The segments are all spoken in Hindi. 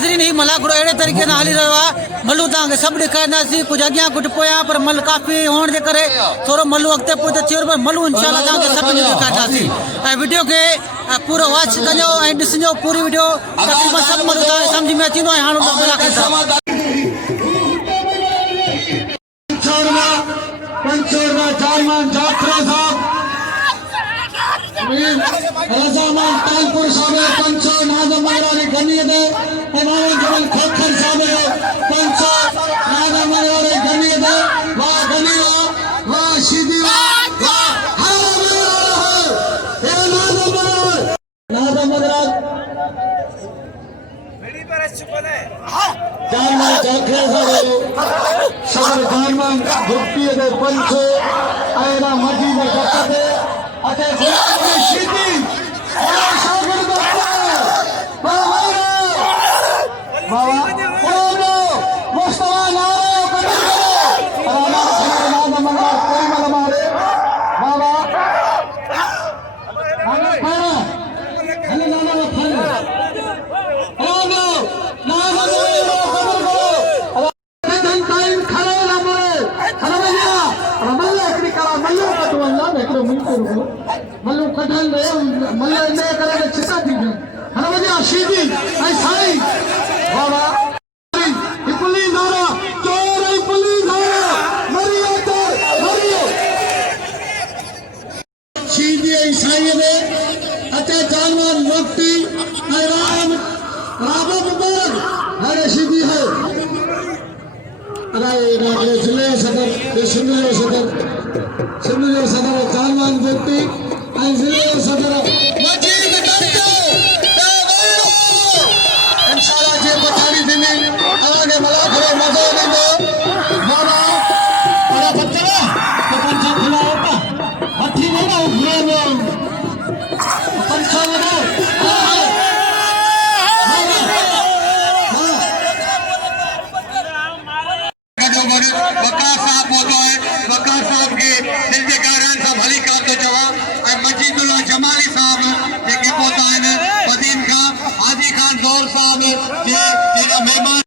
नाज़रीन ही मलाकड़ो अड़े तरीक़े सां हली रहियो आहे। मल्लू तव्हांखे सभु ॾेखारींदासीं, कुझु अॻियां कुझु पोयां, पर मल काफ़ी हुअण जे करे थोरो मल्लू अॻिते पोइ थी वियो, पर मल्लू इंशाल्लाह तव्हांखे सभु ॾेखारींदासीं। ऐं वीडियो खे पूरो वॉच कजो ऐं ॾिसजो पूरी वीडियो, तक़रीबन सभु मल्लू तव्हांखे सम्झ में अची वेंदो। ऐं हाणे रजामान तालपुर साहब पंचो नादम मगरारी गनीद इमाम जबल खोखर साहब पंचो नादम मगरारी गनीद वाह गनीया वाह शिदिया वाह हे नादम मगरार मेरी पर चुप है जानमान जाखरे साहब सदर जानमान गुप्ती दे पंचो आयरा मजी में गते अते शिदी शागिर बाबा बोलो मुस्तफा नारे करो नाम मंगा कोई मत मारे बाबा नाना खड़ा हने नाना खड़ा बोलो नाना खबर करो दिन टाइम खड़ा ना मोरे खरमैया रमल्ला एकड़ी करा मल्लो कटवला एकड़ो मुंको मल्लू कटल रे मल्ला ने करे चिता थी खरमैया सीधी आई साई बाबा पुलिस नारा चोर पुलिस नारा मरियो तो मरियो सीधी ईसाई ने अते जानवर मुक्ति राम राबो मुबारक हरे सीधी है अरे राजे जिले सदर सुनियो सदर जानवर मुक्ति आई जिले सदर मजीद करके इंशाल्लाह जे बतानी दिनी आगे मला करे मजा नहीं मामा बड़ा बच्चा तो पंचा खुला होता हथी नहीं ना घुरे में पंचा लगा वकार साहब होता है वकार साहब के दिल के कारण सब हली काम तो जवा मजीदुल्ला जमाली साहब जेके पोता है बदीन का हाजी खान दौर साहब जे जेका मेहमान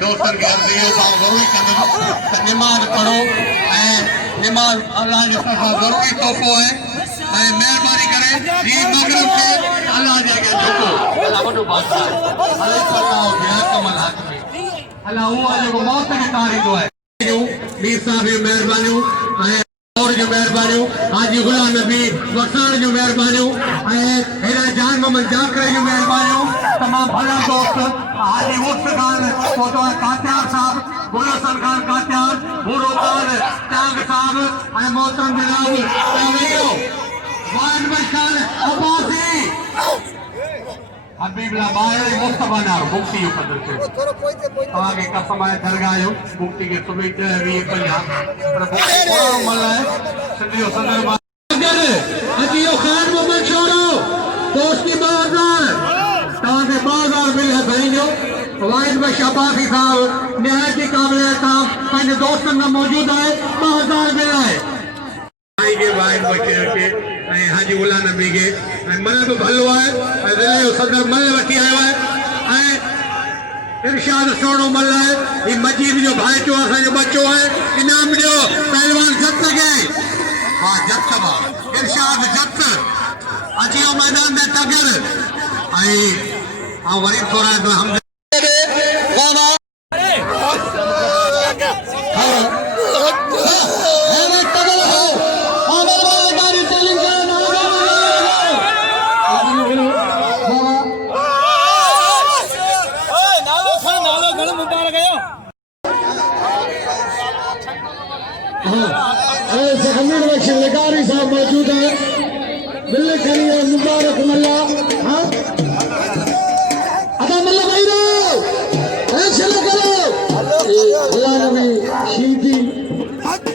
दोस्तन के अंदर जरूरी नमाज पढ़ो नमाज अल्लाह के साथ जरूरी तोहफो है मेहरबानी करे दी मगरिब के अल्लाह जे के झुको अल्लाह वडो बादशाह अल्लाह सल्लल्लाहु अलैहि हाकमी अल्लाह वो जो मौत के तारीख है मीर साहब मेहरबानी और जो मेहरबानी हाजी गुलाम नबी वसाण जो मेहरबानी हेरा जान मोहम्मद जाकर जो मेहरबानी तमाम मला दोस्त हाजी मुफ्त खान फोटो कात्यार साहब गुलशन खान कात्यार बूढ़ो खान टांग साहब ऐं मोहतरम जनाब वाइट बशार अब्बासी हबीबुल्लाह बाहिर मुस्तफा नार मुक्ति जो कदर कयो तव्हांखे कसम आहे दरगाह जो मुक्ति खे सुबुह 10:50 पर मुक्ति थोरो मल आहे सिंधी जो सदर अजी यो खान मोहम्मद छोड़ो दोस्ती बाजार तव्हांखे 2000 मिल है भाई जो वाइट बश अब्बासी साहब निहायत ही काबिल एहतराम पंहिंजे दोस्तनि सां मौजूद आहे 2000 मिल आहे वाइट बशीर के हाजी गुलाम नबी के मल भी भलो है जिले सदर मल वठी आयो है इरशाद सोनो मल है ये मजीद जो भाईचो असांजो बच्चो है इनाम ॾियो पहलवान जत के हां जत इरशाद जत अचियो मैदान में तगर आई आ वरी थोड़ा हम लगारी साहब मौजूद है बिल्ले खड़ी मुबारक मल्ला हाँ अदा मल्ला भाई रो ऐसे करो अल्लाह नबी शीदी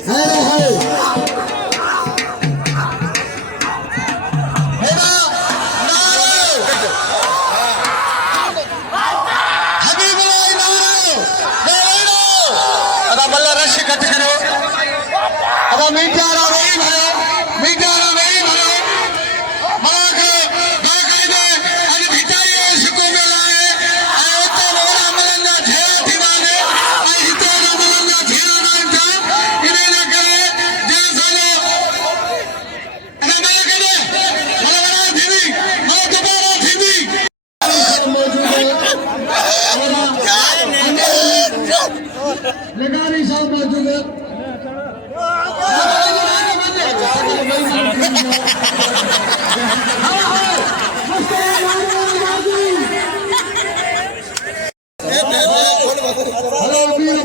है अदा मल्ला रश कट करो अदा मीठा लगारी साहब मौजूद है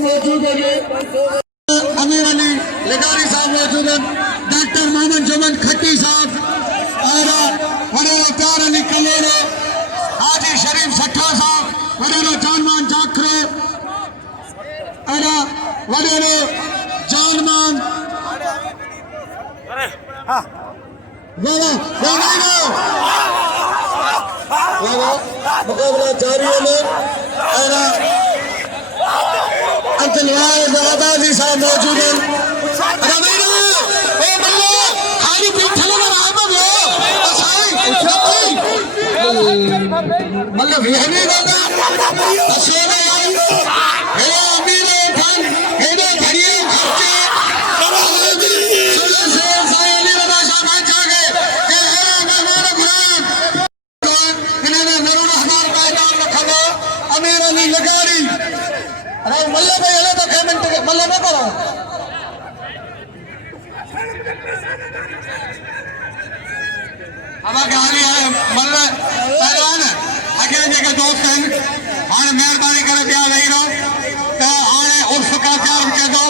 मौजूद है अमीर अली लगारी साहब मौजूद है डॉक्टर मोहम्मद जुमन खट्टी साहब और वडेरा प्यार अली कलेरो हाजी शरीफ सठा साहब वडेरा जानमान जाखरे वडेरे जानमान मुकाबला जारी है अंकल वाजी साहब मौजूद हैं मतलब मेहरबानी करे पिया रही रहो तो हाणे उर्फ का प्यार चे दो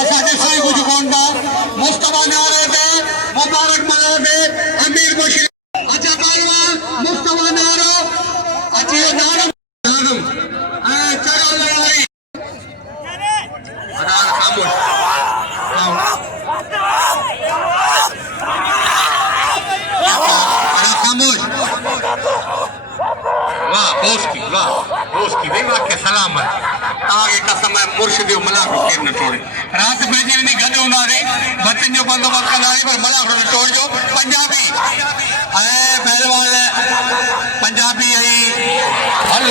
असां ॾिसो ई कुझु कोन था मुस्तफा नारे ते मुबारक मल्ला ते अमीर बशीर अच्छा पहलवान मुस्तफा नारो अची नारो नागम ऐं चढ़ो लड़ाई अदार खामोश खामोश वाह दोस्ती देवा के सलाम तव्हांखे कसम आहे मुर्शिद जो मलाह केर न टोड़े रात पंहिंजी वञी गॾु हूंदासीं बचनि जो बंदोबस्तु कंदासीं पर मलाह न टोड़जो पंजाबी ऐं पहलवान पंजाबी आई हल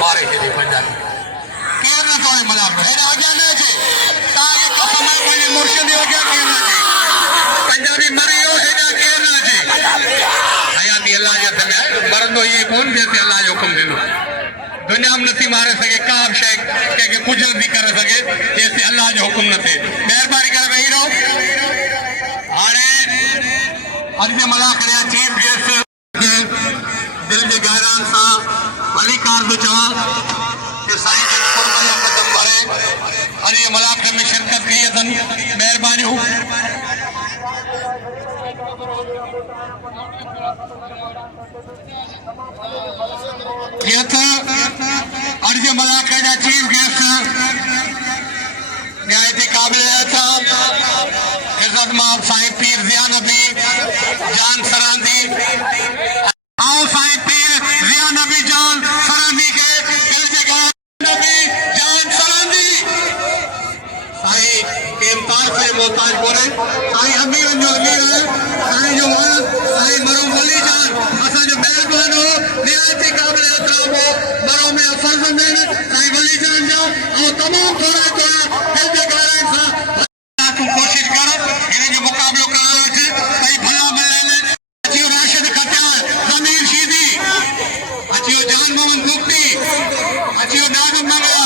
मारे छॾी पंजाबी केर न टोड़े मलाह हेॾा अॻियां न अचे तव्हांखे कसम आहे पंहिंजे मुर्शिद जे अॻियां केर न अचे पंजाबी मरी वियो हेॾा केर न अचे हयाती अल्लाह जे हथ में आहे मरंदो इहे कोन जंहिंते अल्लाह जो हुकुम ॾिनो दुनिया में नथी मारे सके का बि शइ कंहिंखे कुझु नथी करे सके जेसिताईं अल्लाह जो हुकुम न थिए महिरबानी करे वेही रहो हाणे अॼु जे मलाह करे चीफ गेस्ट दिल जे गहरान सां खां मलिकार बि चवां कि साईं जन कुर्बानी कदम भरे अॼु जे मुलाक़ात में शिरकत कई अथनि। महिरबानियूं। ये था अॼु जे मुलाक़ात जा चीफ गेस्ट निहायती काबिल एहतराम इज़्ज़त मां साईं पीर ज़िया नबी जान सरांदी आओ साईं पीर ज़िया नबी जान सरांदी के दिल जे नबी जान सरांदी साईं के इम्तान से मोहताज कोरे साईं अमीर जो अमीर है साईं जो साईं मरो वली जान असा जो मेहरबान हो निहायती काबिल एहतराम हो मरो में फर्ज में साईं वली जान जा और तमाम थोड़ा थोड़ा दिल जे कारण सा तू कोशिश कर इन जो मुकाबलो करावे छे कई भला मिले अचियो राशिद खटियाल जमीर शीदी अचियो जान मोहम्मद मुफ्ती अचियो नाज़िम मंगल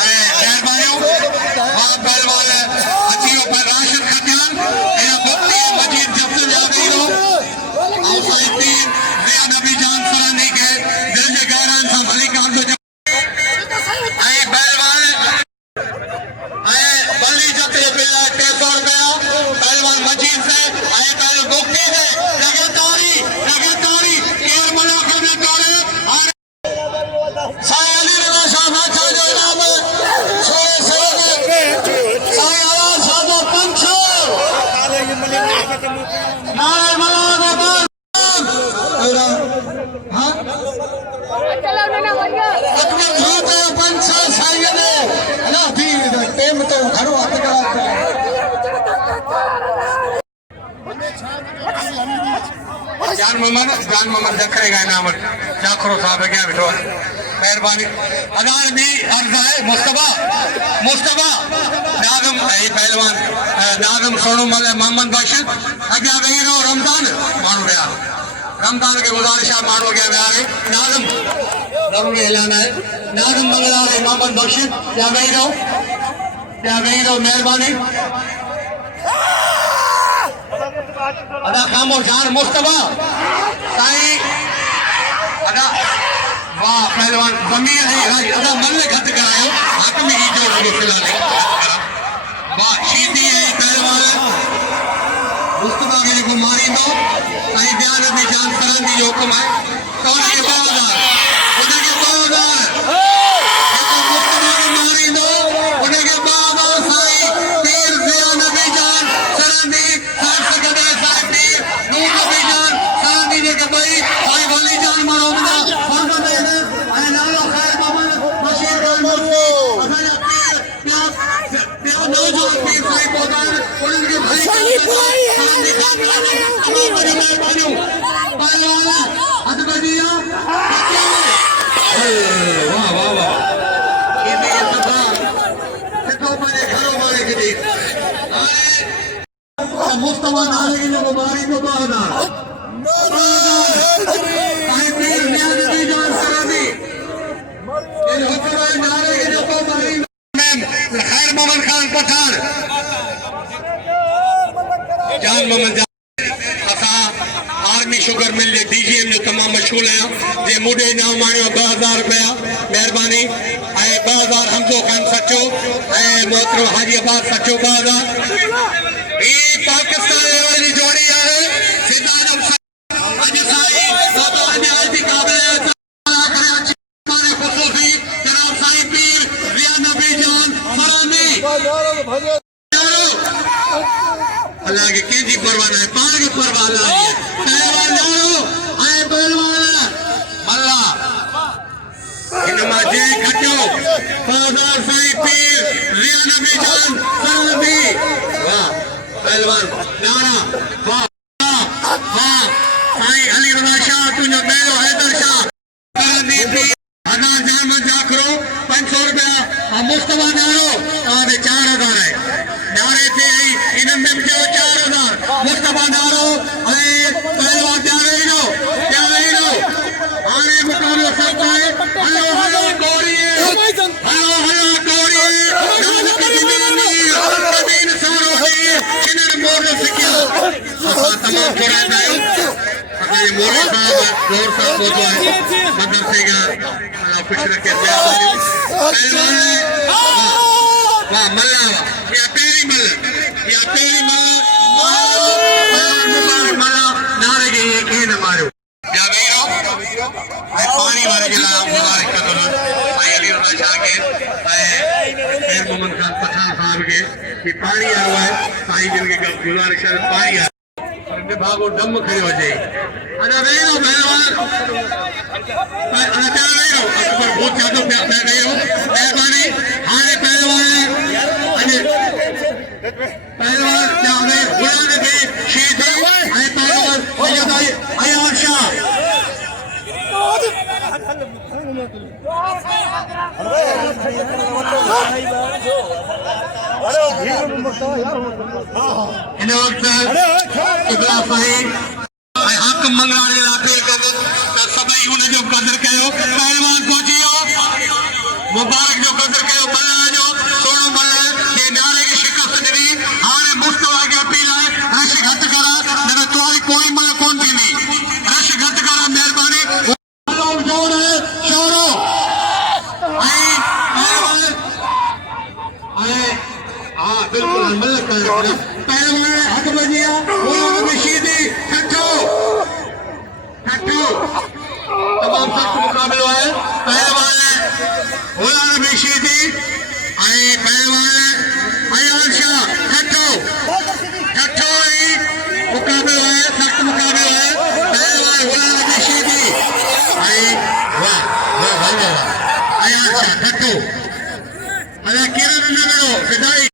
अरे मेहरबानियों मां पहलवान अचियो पर राशिद खटियाल या मुफ्ती मजीद जफ्त यादीरो और साईं पीर ज़िया नबी जान सरानी के दिल जे गहरान सा भली काम तो आई पहलवान बल्ली जते बिल्ला 300 रुपया पहलवान मजीद से आए पहले मुफ्ती से लगातारी केर मुलाकात में करे और साईं अली रज़ा शाह बादशाह जो इनाम सोए साईं आवाज साधो पंछो नारे मलाद हां चलो ना भैया अपने धोते पंछो साईं ने ना भी टेम तो घरो हथ करा जान मोहम्मद जखरे का इनाम जाखरो साहब क्या बिठो मेहरबानी अदान भी अर्ज है मुस्तफा नाज़िम ए पहलवान नाज़िम सोनू मल मोहम्मद बख्श अग्या वही रो रमजान मानो गया रमजान के गुजारिश मानो गया यारे नाज़िम जरूरी ऐलान है नाज़िम मंगला है मोहम्मद बख्श क्या वही रो मेहरबानी अदा खामोश जान मुस्तफा साईं अदा वाह पहलवान जमीर है अदा मन ने घट करायो हक में ही जोड़ दो फिलहाल वाह शीदी है पहलवान मुस्तफा के को मारी दो साईं बयान में जान सरांदी जो हुक्म है तो के 2000 मुस्तफा को मारी दो उनके बाद साईं पीर ज़िया नबी जान सरांदी साथ गदे साईं पीर नूर नबी जान सरांदी ने के भाई साईं वली जान मारो ना फर्ज में है अरे नालो खैर मोहम्मद बशीर खान मुफ्ती असा पीर नौजवान पीर साईं पोदार उनके भाई सरांदी मेहरबानियों पहलवान हद बदिया वाह वाह वाह ये सभा देखो मैंने घरों मारे के दी मुस्तफा नारे की जो मारी को 2000 साईं पीर ज़िया नबी जान सरांदी इन हुक्म नारे की जो मारी खैर मोहम्मद खान पठान जान मोहम्मद असा आर्मी शुगर मिल जे डीजीएम जो तमाम मशहूर है जे मुडे नाम मानियो 2000 रुपया मेहरबानी आए 2000 हमदो खान सचो ए मोहतरम हाजी अब्बास सचो 2000 ई पाकिस्तान लेवल की जोड़ी है सीधा जब आज साईं तो निहायती काबिल है माने खुसूसी जनाब साईं पीर ज़िया नबी जान सरांदी अल्लाह के केजी परवाना है पान के परवाह अल्लाह की पहलवान जानो आए पहलवान मल्ला इनमा जे खटियो 2000 साईं पीर ज़िया नबी जान सरांदी वाह पहलवान नारा वाह वाह साईं अली रज़ा शाह तुझो मेलो हैदर शाह सरांदी पीर हजार जान में जाखरो 500 रुपया और मुस्तफा नारो आदे 4000 है नारे थे इनम में जो 4000 मुस्तफा नारो अरे पहलवान जा रही लो आने मुकाबला सकता है हेलो हेलो गोरी नाम कदीनी कदीन सारो है किनर मोर सिकिया तमाम छोड़ा है ये मोरे साहब गौर साहब वो जो है मदरसे का खुश रखे पहलवान वाह मल्ला या पेरी मल्ला मुबारक मल्ला नारे के ये न मारो या गयो पानी मारे के ला मुबारक का तो भाई अली रजा शाह के खैर मोहम्मद खान पठान साहब के कि पानी आ हुआ है साईं जिन के गुजारिश है पानी आ भागो दम खड़े हो जाए अरे वेरो पहलवान अरे क्या वेरो अकबर बहुत ज्यादा प्यार कर रहे हो मेहरबानी हारे पहलवान अरे पहलवान क्या वे गुलाम के शहीद है पहलवान अजय भाई अयान शाह इन वक्त इब्रा साईं हक मंगलाने ला अपील कर सभई उन जो कदर कयो पहलवान पहुंचियो मुबारक जो कदर कयो मल्ला जो सोनो मल्ला के नारे की शिकस्त दी हाने मुस्तफा की अपील है रश घट करा न तोरी कोई मल कोन थींदी रश घट करा मेहरबानी जोर है शोरो आई पहलवान आई हां बिल्कुल मल कर पहलवान हक बजिया वो मशीदी ठट्ठो तमाम सख्त मुकाबलो है पहलवान गुलाम मशीदी आई पहलवान अयान शाह ठट्ठो ही मुकाबलो है सख्त मुकाबलो है पहलवान गुलाम मशीदी आई वाह अयान शाह ठट्ठो अरे किरण नगरो विदाई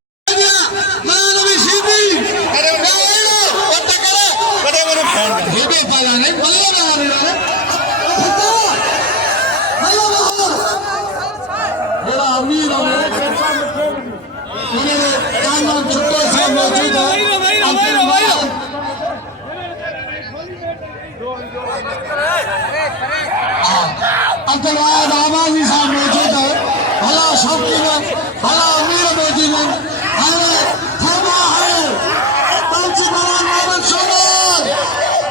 अब्दुल्वाद आवाजी साहब मौजूद है भला शौकीन भला अमीर मौजूद है हमें थमा है पंच नारायण मोहम्मद शोभान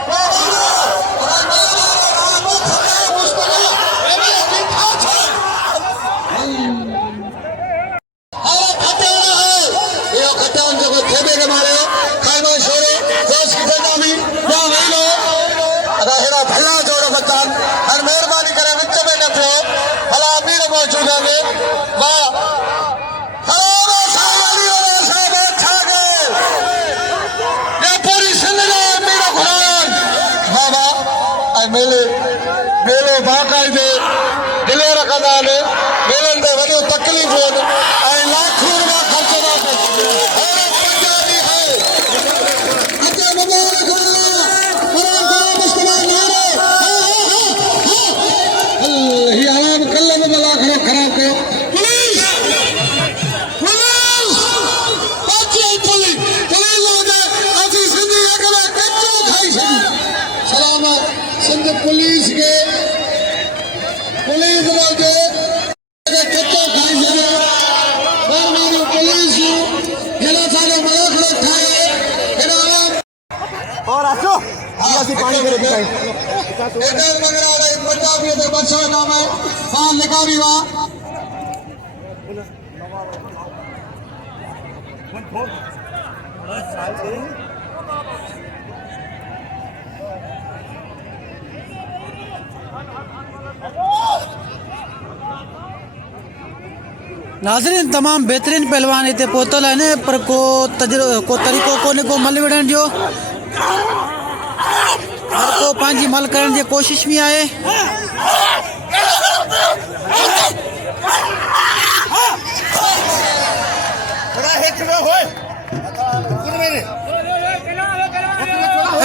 मेले बाकायदे दिले रखंदा आहिनि मेलनि ते वॾियूं तकलीफ़ूं आहिनि ऐं लाखों रुपया ख़र्चंदा ख़राब कयो सिंध पुलिस के पुलिस वाले कच्चो खाई छॾियो मेहरबानी पुलिस हेॾा सारा मलाख ठाहे हेॾा और आचो आसी पानी करे बिकाई एडल मंगरा पंजाबी ते बच्चो नाम है पान निकाली वा नाज़रीन तमाम बेहतरीन पहलवान इतने पहुतल है पर को तरीक़ो कोन्हे को मल विढ़ण जो हर को पंहिंजी मल करण जी कोशिश में आहे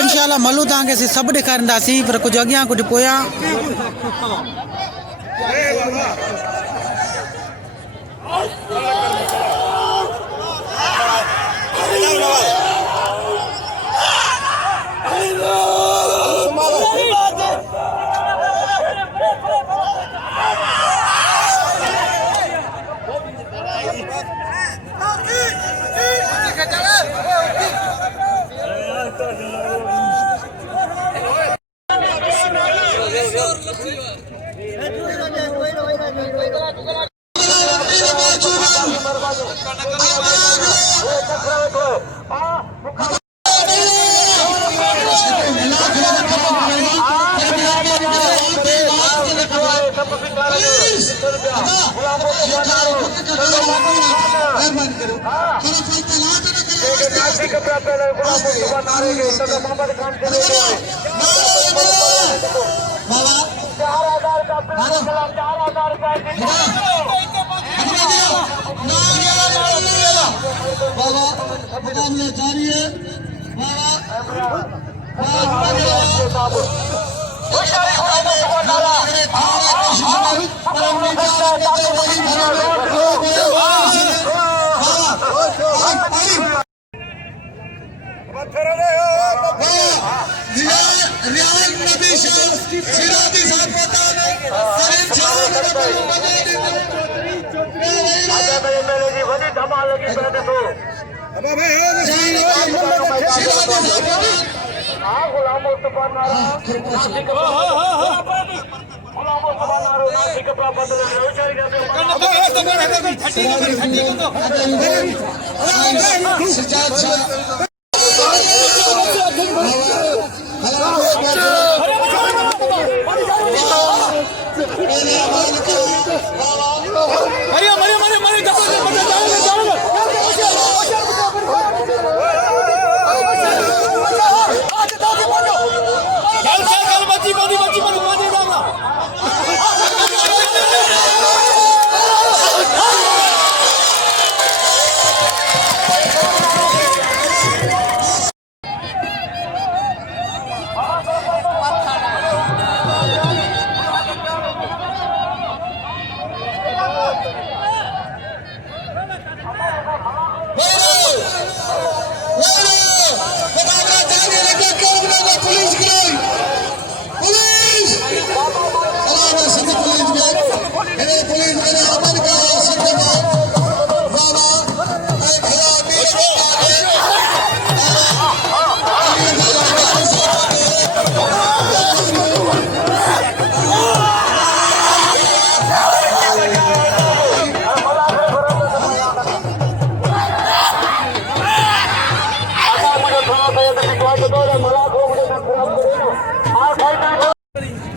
इंशाल्लाह मलू तव्हांखे असीं सभु ॾेखारींदासीं पर कुछ अॻियां कुछ पोयां मुकाबला जारी है।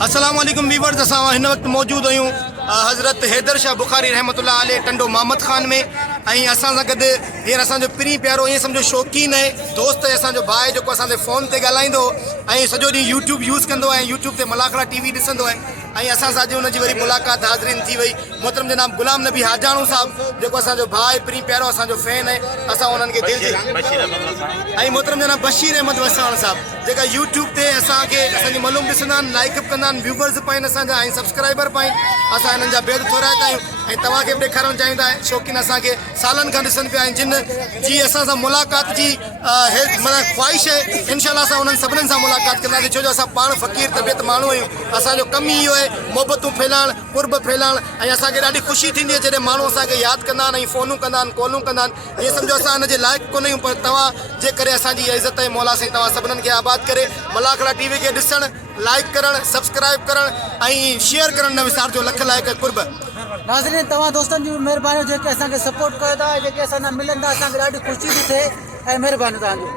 अस्सलाम वालेकुम वीवर्स, असां हिन वक्त मौजूद आहियूं हज़रत हैदर शाह बुखारी रहमतुल्लाह अलैह टंडो मोहम्मद खान में। ऐं असां सां गॾु हींअर असांजो पिरी प्यारो ईअं सम्झो शौक़ीन आहे दोस्त आहे असांजो भाउ जेको असांजे फ़ोन ते ॻाल्हाईंदो ऐं सॼो ॾींहुं यूट्यूब यूज़ कंदो आहे, यूट्यूब ते मलाखड़ा टीवी ॾिसंदो आहे। ऐं असां सां अॼु हुनजी वरी मुलाक़ात हाज़रीन थी वई। मोहतरम जनाब गुलाम नबी हाजाणू साहब जेको असांजो भाउ आहे, पिरी प्यारो असांजो फैन आहे, असां उन्हनि खे दिलि ऐं मोहतरम जनाब बशीर अहमद वसाण साहब जेका यूट्यूब ते असांखे असांजी मालूम ॾिसंदा आहिनि, लाइक बि कंदा आहिनि, व्यूवर्स बि आहिनि असांजा ऐं सब्सक्राइबर बि आहिनि। असां हिननि जा बेद थोराईंदा आहियूं ऐं तव्हांखे बि ॾेखारणु चाहींदा आहियूं शौक़ीन असांखे सालनि खां ॾिसनि पिया आहिनि जिन जी असां सां मुलाक़ात जी माना ख़्वाहिश आहे। इनशाला असां उन्हनि सभिनीनि सां मुलाक़ात कंदासीं छो जो असां पाण फ़क़ीर तबियत माण्हू आहियूं। असांजो कमु ई इहो आहे मोहबतूं फैलाइणु, कुर्ब फैलाइणु ऐं असांखे ॾाढी ख़ुशी थींदी आहे जॾहिं माण्हू असांखे यादि कंदा आहिनि ऐं फ़ोनूं कंदा आहिनि, कॉलूं कंदा आहिनि। ईअं सम्झो असां हिनजे लाइक़ु कोन आहियूं, पर तव्हां जे करे असांजी इज़त ऐं मौला साईं तव्हां सभिनीनि खे आबाद करे मलाखड़ा टीवी खे ॾिसणु, लाइक करणु, सब्सक्राइब करणु ऐं शेयर करणु न विसारजो। लख लाइक कुर्ब। नाज़रीन तव्हां दोस्तनि जी महिरबानी जेके असांखे सपोर्ट कयो था, जेके असां सां मिलनि था, असांखे ॾाढी ख़ुशी थी थिए ऐं महिरबानी तव्हांजो।